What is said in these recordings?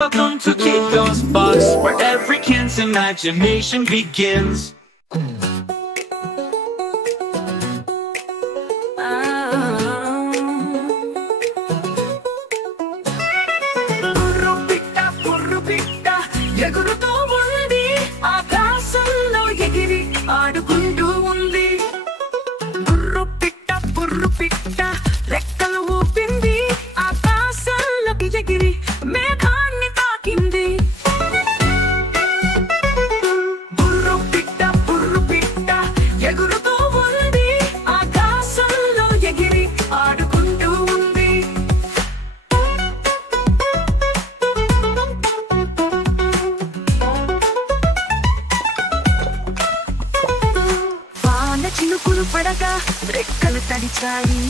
Welcome to Kiko's Box, where every kid's imagination begins. Purru pitta, ఎగురుతూ ఉంది ఆకాశంలో ఎగిరి ఆడుకుంటూ ఉంది. పర్రు పిట్ట రెక్కలు ఊపింది ఆకాశంలోకి ఎగిరి మేఘాన్ని తాకింది. పర్రు పిట్ట ఎగురుతూ ఉంది ఆకాశంలో ఎగిరి ఆడుకుంటూ ఉంది. చినుకులు పడగా రెక్కలు తడిచాయి,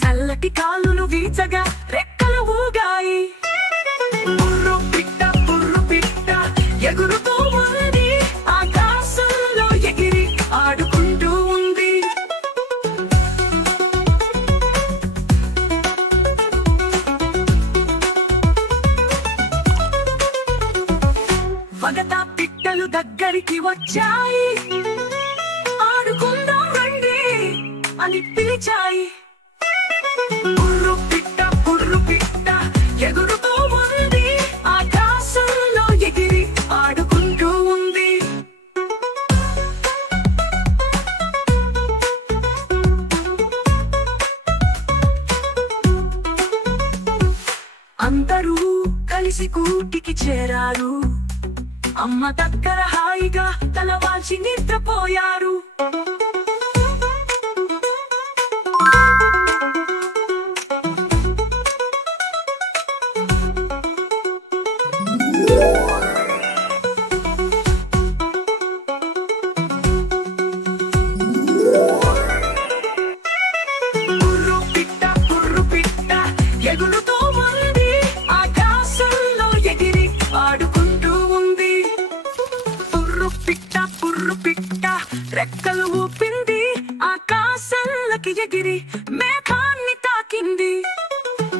చల్లటి కాలులు వీచగా రెక్కలు ఊగాయి. పర్రు పిట్ట ఎగురుతూ ఉంది ఆకాశంలో ఎగిరి ఆడుకుంటూ ఉంది. వగతా పిట్టలు దగ్గరికి వచ్చాయి, ఆడుకుందాం రండి అని పిలిచాయి. పర్రు పిట్ట ఎగురుతూ ఉంది ఆకాశంలో ఎగిరి ఆడుకుంటూ ఉంది. అందరూ కలిసి కూటికి చేరారు, అమ్మ దగ్గర హాయిగా తలవాల్చి నిద్రపోయారు. పర్రు పిట్ట ఎగురుతూ ఉంది ఆకాశంలో ఎగిరి ఆడుకుంటూ ఉంది. పర్రు పిట్ట రెక్కలు ఊపింది ఆకాశంలోకి ఎగిరి మేఘాన్ని తాకింది.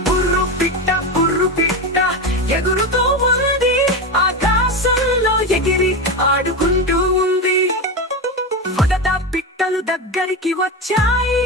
పర్రు పిట్ట ఎగురుతూ ఉంది ఆకాశంలో ఎగిరి ఆడుకుంటూ ఉంది. వగతా పిట్టలు దగ్గరికి వచ్చాయి,